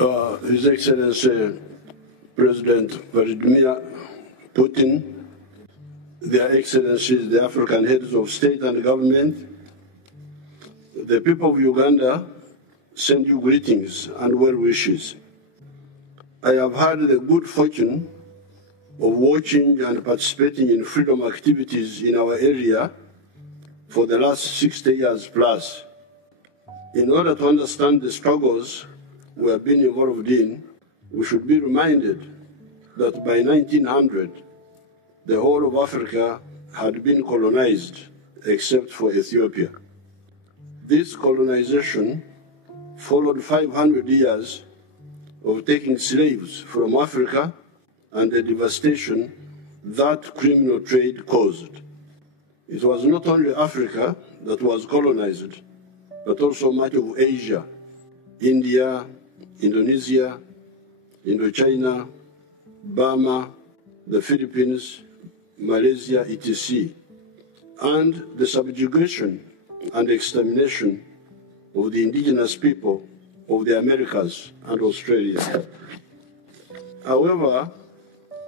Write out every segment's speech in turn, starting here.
His Excellency President Vladimir Putin, Their Excellencies, the African heads of state and government, the people of Uganda send you greetings and well wishes. I have had the good fortune of watching and participating in freedom activities in our area for the last 60 years plus. In order to understand the struggles we have been involved in, we should be reminded that by 1900, the whole of Africa had been colonized except for Ethiopia. This colonization followed 500 years of taking slaves from Africa and the devastation that criminal trade caused. It was not only Africa that was colonized, but also much of Asia, India, Indonesia, Indochina, Burma, the Philippines, Malaysia, etc., and the subjugation and extermination of the indigenous people of the Americas and Australia. However,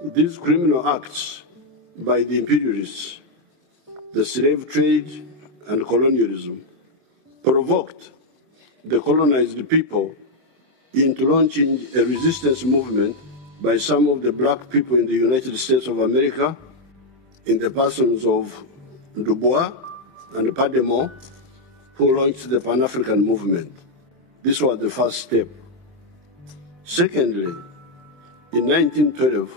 these criminal acts by the imperialists, the slave trade and colonialism, provoked the colonized people into launching a resistance movement by some of the black people in the United States of America, in the persons of Du Bois and Pademont, who launched the Pan-African movement. This was the first step. Secondly, in 1912,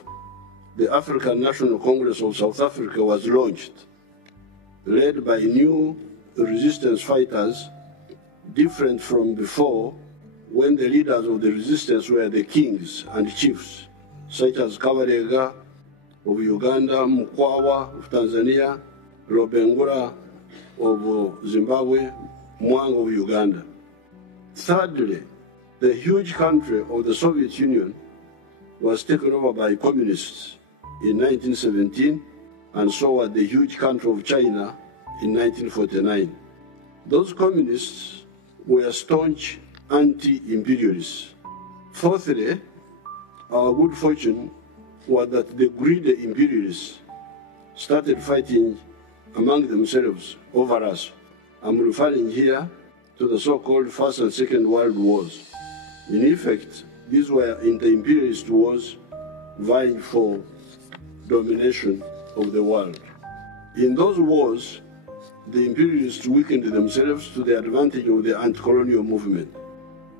the African National Congress of South Africa was launched, led by new resistance fighters, different from before, when the leaders of the resistance were the kings and chiefs, such as Kabalega of Uganda, Mkwawa of Tanzania, Lobengula of Zimbabwe, Mwanga of Uganda. Thirdly, the huge country of the Soviet Union was taken over by communists in 1917, and so was the huge country of China in 1949. Those communists were staunch anti-imperialists. Fourthly, our good fortune was that the greedy imperialists started fighting among themselves over us. I'm referring here to the so-called First and Second World Wars. In effect, these were inter-imperialist wars vying for domination of the world. In those wars, the imperialists weakened themselves to the advantage of the anti-colonial movement.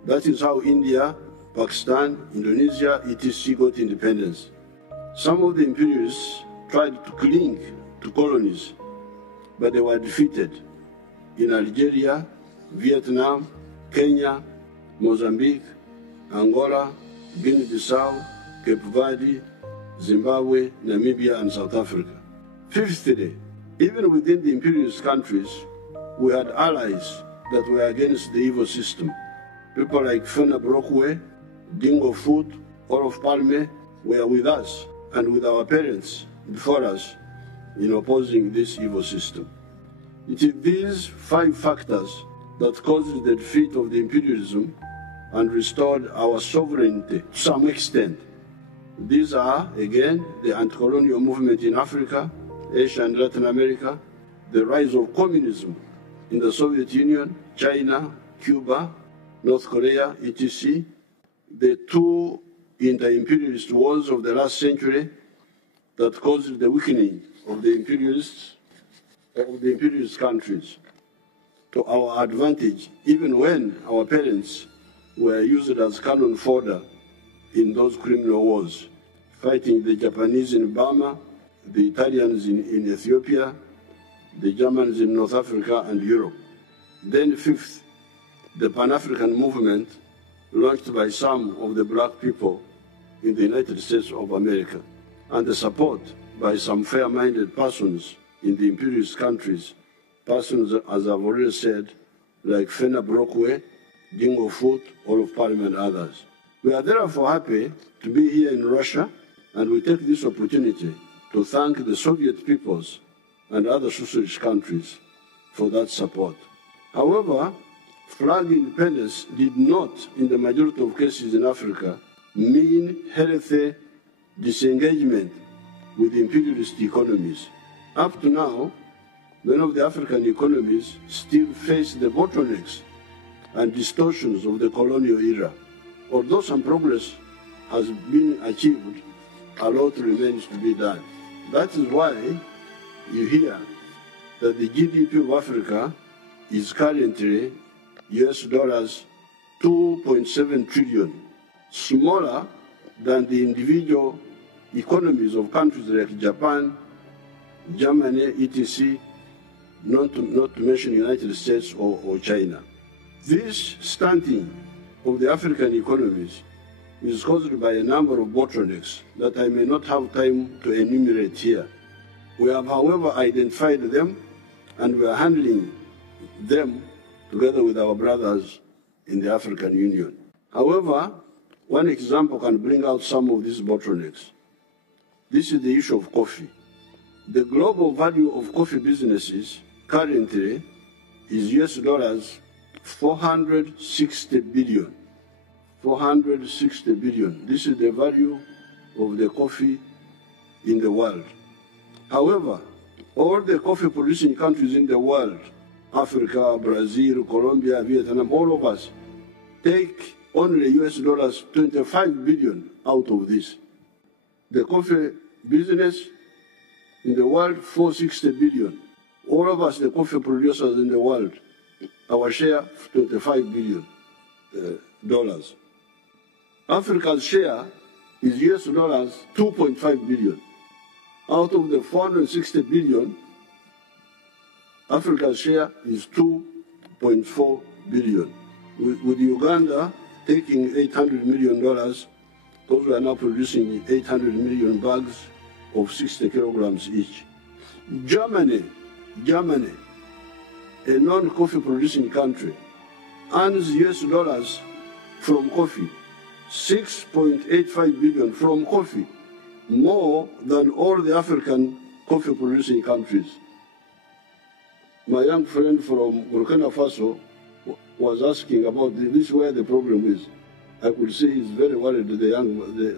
That is how India, Pakistan, Indonesia, etc. got independence. Some of the imperialists tried to cling to colonies, but they were defeated in Algeria, Vietnam, Kenya, Mozambique, Angola, Guinea-Bissau, Cape Verde, Zimbabwe, Namibia, and South Africa. Fifthly, even within the imperialist countries, we had allies that were against the evil system. People like Fena Brockway, Dingo Foot, Olof Palme were with us and with our parents before us in opposing this evil system. It is these 5 factors that caused the defeat of the imperialism and restored our sovereignty to some extent. These are, again, the anti-colonial movement in Africa, Asia and Latin America, the rise of communism in the Soviet Union, China, Cuba, North Korea, etc., the 2 inter-imperialist wars of the last century that caused the weakening of the imperialist countries to our advantage, even when our parents were used as cannon fodder in those criminal wars, fighting the Japanese in Burma, the Italians in Ethiopia, the Germans in North Africa and Europe. Then fifth, the Pan-African movement launched by some of the black people in the United States of America, and the support by some fair-minded persons in the imperialist countries, persons, as I've already said, like Fena Brockway, Dingo Foot, Olof Palme, and others. We are therefore happy to be here in Russia, and we take this opportunity to thank the Soviet peoples and other socialist countries for that support. However, Flag independence did not, in the majority of cases in Africa, mean healthy disengagement with imperialist economies. Up to now, many of the African economies still face the bottlenecks and distortions of the colonial era. Although some progress has been achieved, a lot remains to be done. That is why you hear that the GDP of Africa is currently US dollars 2.7 trillion, smaller than the individual economies of countries like Japan, Germany, etc., not to mention the United States or China. This stunting of the African economies is caused by a number of bottlenecks that I may not have time to enumerate here. We have, however, identified them, and we are handling them together with our brothers in the African Union. However, one example can bring out some of these bottlenecks. This is the issue of coffee. The global value of coffee businesses currently is US dollars 460 billion. 460 billion. This is the value of the coffee in the world. However, all the coffee producing countries in the world, Africa, Brazil, Colombia, Vietnam, all of us, take only US dollars 25 billion out of this. The coffee business in the world, 460 billion. All of us, the coffee producers in the world, our share, $25 billion. Africa's share is US dollars 2.5 billion. Out of the 460 billion, Africa's share is 2.4 billion. With Uganda taking $800 million, because we are now producing 800 million bags of 60 kilograms each. Germany, a non-coffee producing country, earns US dollars from coffee, 6.85 billion from coffee, more than all the African coffee producing countries. My young friend from Burkina Faso was asking about this, where the problem is. I could see he's very worried,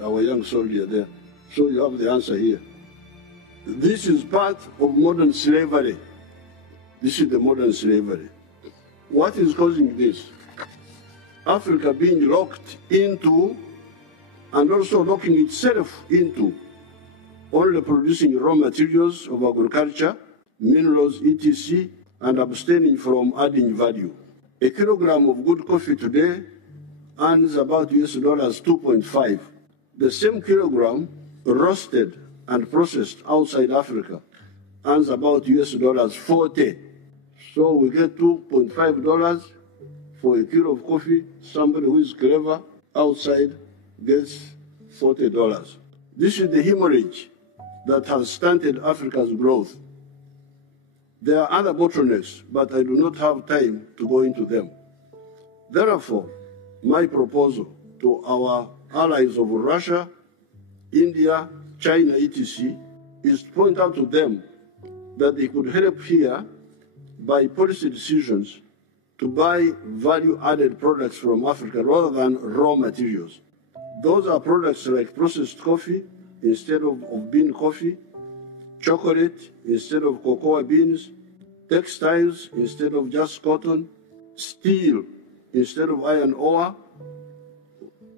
our young soldier there. So you have the answer here. This is part of modern slavery. This is the modern slavery. What is causing this? Africa being locked into, and also locking itself into, only producing raw materials of agriculture, minerals, etc., and abstaining from adding value. A kilogram of good coffee today earns about US dollars 2.5. The same kilogram roasted and processed outside Africa earns about US dollars 40. So we get $2.5 for a kilo of coffee. Somebody who is clever outside gets $40. This is the hemorrhage that has stunted Africa's growth. There are other bottlenecks, but I do not have time to go into them. Therefore, my proposal to our allies of Russia, India, China, etc., is to point out to them that they could help here by policy decisions to buy value-added products from Africa rather than raw materials. Those are products like processed coffee instead of bean coffee, chocolate instead of cocoa beans, textiles instead of just cotton, steel instead of iron ore.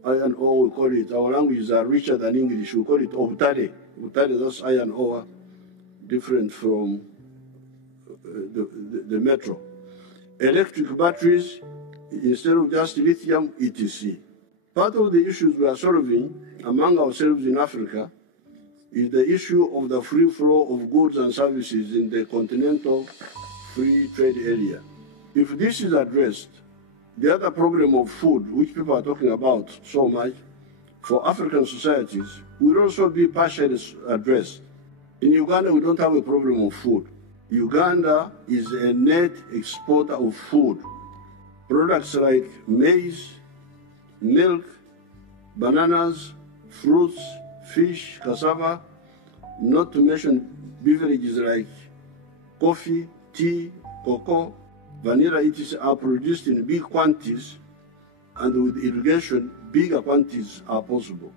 Iron ore, we call it, our languages are richer than English, we call it obtare. Obtare, that's iron ore, different from the metal. Electric batteries instead of just lithium, etc. Part of the issues we are solving among ourselves in Africa is the issue of the free flow of goods and services in the continental free trade area. If this is addressed, the other problem of food, which people are talking about so much, for African societies, will also be partially addressed. In Uganda, we don't have a problem of food. Uganda is a net exporter of food. Products like maize, milk, bananas, fruits, fish, cassava, not to mention beverages like coffee, tea, cocoa, vanilla etc. are produced in big quantities, and with irrigation, bigger quantities are possible.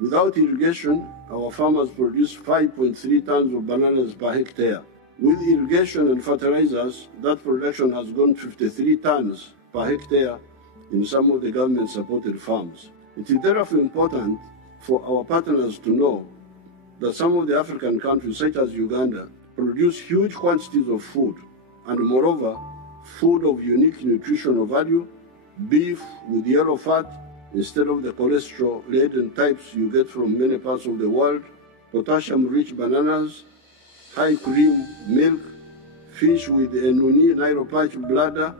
Without irrigation, our farmers produce 5.3 tons of bananas per hectare. With irrigation and fertilizers, that production has gone 53 tons per hectare in some of the government-supported farms. It is therefore important for our partners to know that some of the African countries, such as Uganda, produce huge quantities of food, and moreover, food of unique nutritional value, beef with yellow fat, instead of the cholesterol-laden types you get from many parts of the world, potassium-rich bananas, high cream milk, fish with a Nile perch bladder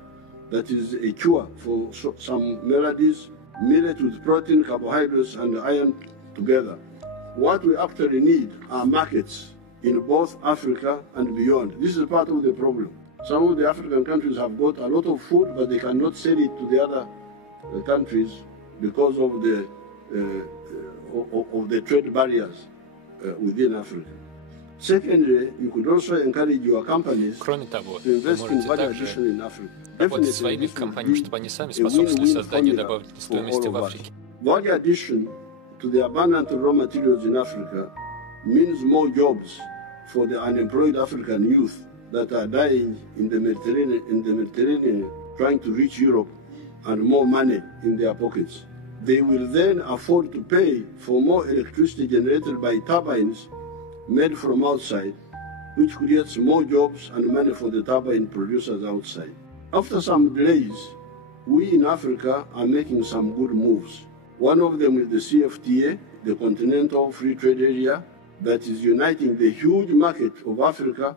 that is a cure for some maladies, millet with protein, carbohydrates, and iron together. What we actually need are markets in both Africa and beyond. This is part of the problem. Some of the African countries have got a lot of food, but they cannot sell it to the other countries because of the trade barriers within Africa. Secondly, you could also encourage your companies to invest in value addition in Africa. Работать с своими компаниями, чтобы они сами способствовали созданию добавочной стоимости в Африке. Value addition to the abundant raw materials in Africa means more jobs for the unemployed African youth that are dying in the Mediterranean trying to reach Europe, and more money in their pockets. They will then afford to pay for more electricity generated by turbines made from outside, which creates more jobs and money for the turbine producers outside. After some delays, we in Africa are making some good moves. One of them is the CFTA, the Continental Free Trade Area, that is uniting the huge market of Africa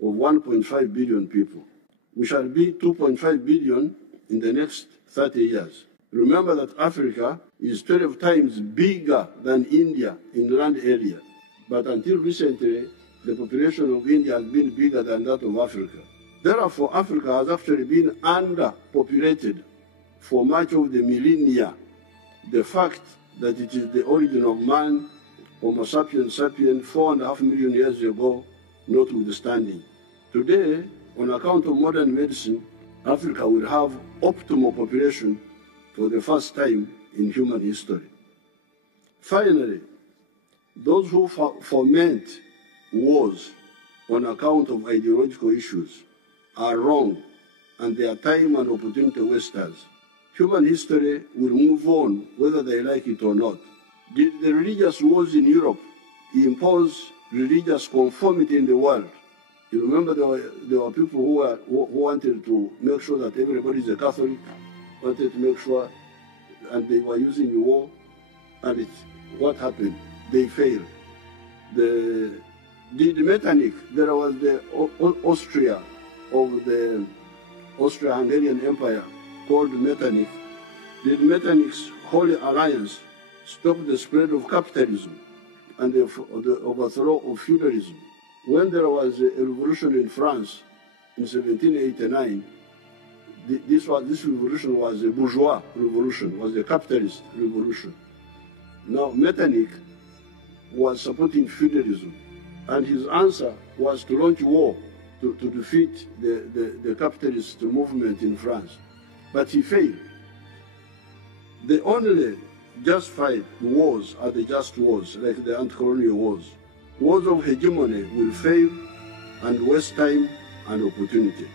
of 1.5 billion people. We shall be 2.5 billion in the next 30 years. Remember that Africa is 12 times bigger than India in land area. But until recently, the population of India has been bigger than that of Africa. Therefore, Africa has actually been underpopulated for much of the millennia. The fact that it is the origin of man, Homo sapiens sapiens, 4.5 million years ago, notwithstanding. Today, on account of modern medicine, Africa will have optimal population for the first time in human history. Finally, those who foment wars on account of ideological issues are wrong, and they are time and opportunity wasters. Human history will move on whether they like it or not. Did the religious wars in Europe impose religious conformity in the world? You remember there were people who wanted to make sure that everybody is a Catholic, wanted to make sure, and they were using war, and what happened? They failed. Did Metternich, there was the Austria of the Austro-Hungarian Empire called Metternich. Did Metternich's Holy Alliance stop the spread of capitalism and the overthrow of feudalism? When there was a revolution in France in 1789, this revolution was a bourgeois revolution, was a capitalist revolution. Now Metternich was supporting feudalism, and his answer was to launch war to defeat the capitalist movement in France. But he failed. The only justified wars are the just wars, like the anti-colonial wars. Wars of hegemony will fail and waste time and opportunity.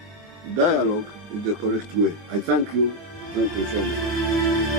Dialogue is the correct way. I thank you. Thank you so much.